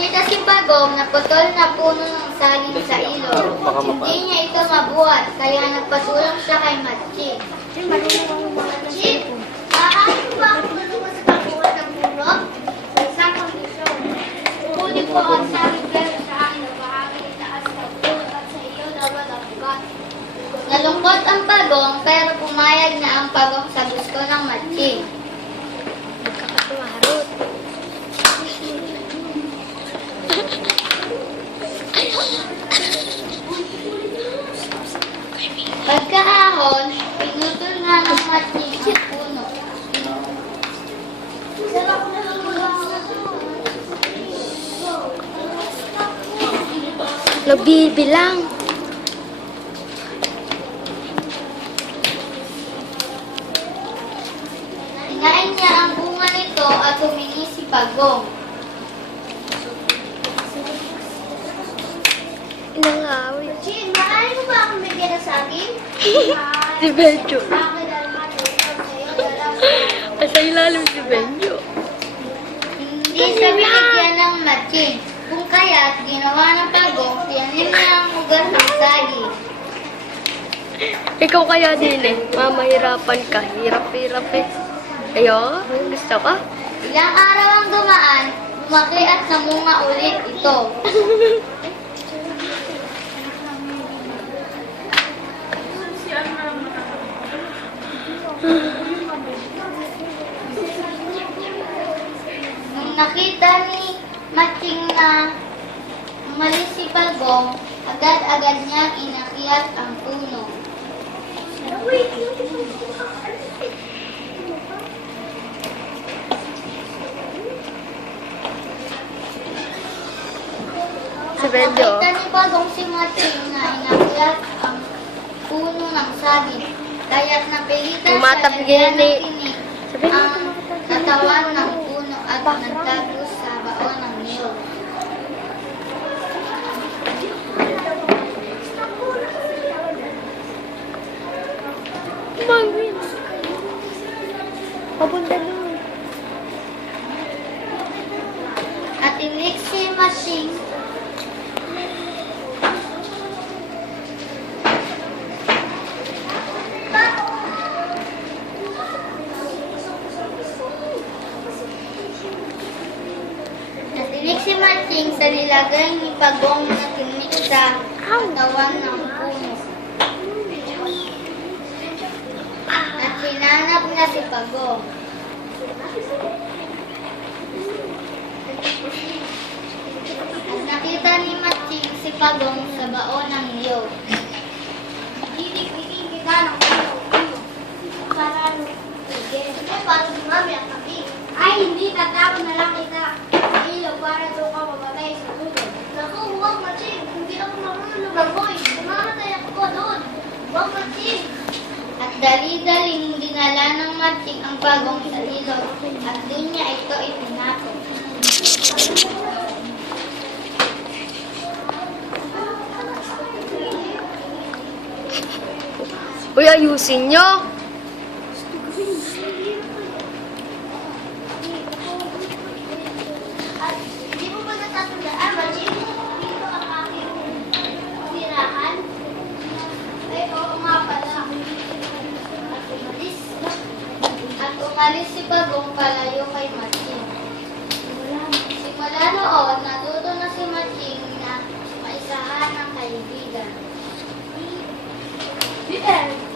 nakita si Bagong na putol na puno ng saging sa ilog. Hindi niya ito mabuhat, kaya nagpatulong siya kay Matching. Matching, maaari ba ako tulungan sa pagbuhat ng puno? May isang kondisyon. Kukunin ko ang saging pero sa akin na bahagi itaas sa puno at sa iyo dapat ang bugat. Nalungkot ang Bagong pero pumayag na ang Bagong sa gusto ng Matching. Nagkakatuwarot. Pagkaahon, pinutol nga ng Matching ang puno. Nagbibilang. Hinain niya ang bunga nito at humingi si Bagong. Inangawin. Chin, maaari mo ba akong bigyan ng saging? Si Benjo. Bakit alaman ito sa'yo dalawa? Asa ilalim si Benjo. Hindi sa binigyan ng Matching. Kung kaya't ginawa ng Bagong, tiyanin niya ang ugat ng saging. Ikaw kaya din eh. Mamahirapan ka. Hirap-hirap eh. Ayo, gusto ka? Ilang araw ang dumaan, lumaki at namunga ulit ito. Nung nakita ni Matching na umalis si Bagong, agad-agad niyang inakyat ang puno. Si Benjo. Nakita ni Bagong si Matching na inakyat ang puno ng saging. Kaya't napilitan Tumatabig siya yan eh. tinig Sabi niya, ang katawan ng puno at nagtago sa baon ng niyog. Mangin. Papunta doon. At inik si Matching sa nilagay ni Bagong na tinik sa katawan ng puno. At hinanap na si Bagong. At nakita ni Matching si Bagong sa baon ng niyog. Dinig-dinig kita ng puno. Para sige. Para dumami ang kapi. Ay, hindi. Tatapon na lang kita. Ilog para doon ka mamatay sa tubig. Naku, huwag Matching. Hindi ako marunong lumangoy. Mamamatay ako doon. Huwag Matching. At dali-daling dinala ng Matching ang Bagong sa ilog. At doon niya ito ipinato. Uy, ayusin nyo. At di mo ba natatandaan, Matching? Dito ang aking tirahan. Ay, oo nga pala. At umalis si Bagong palayo kay Matching. Simula noon, natuto na si Matching na maisahan ng kaibigan. The end.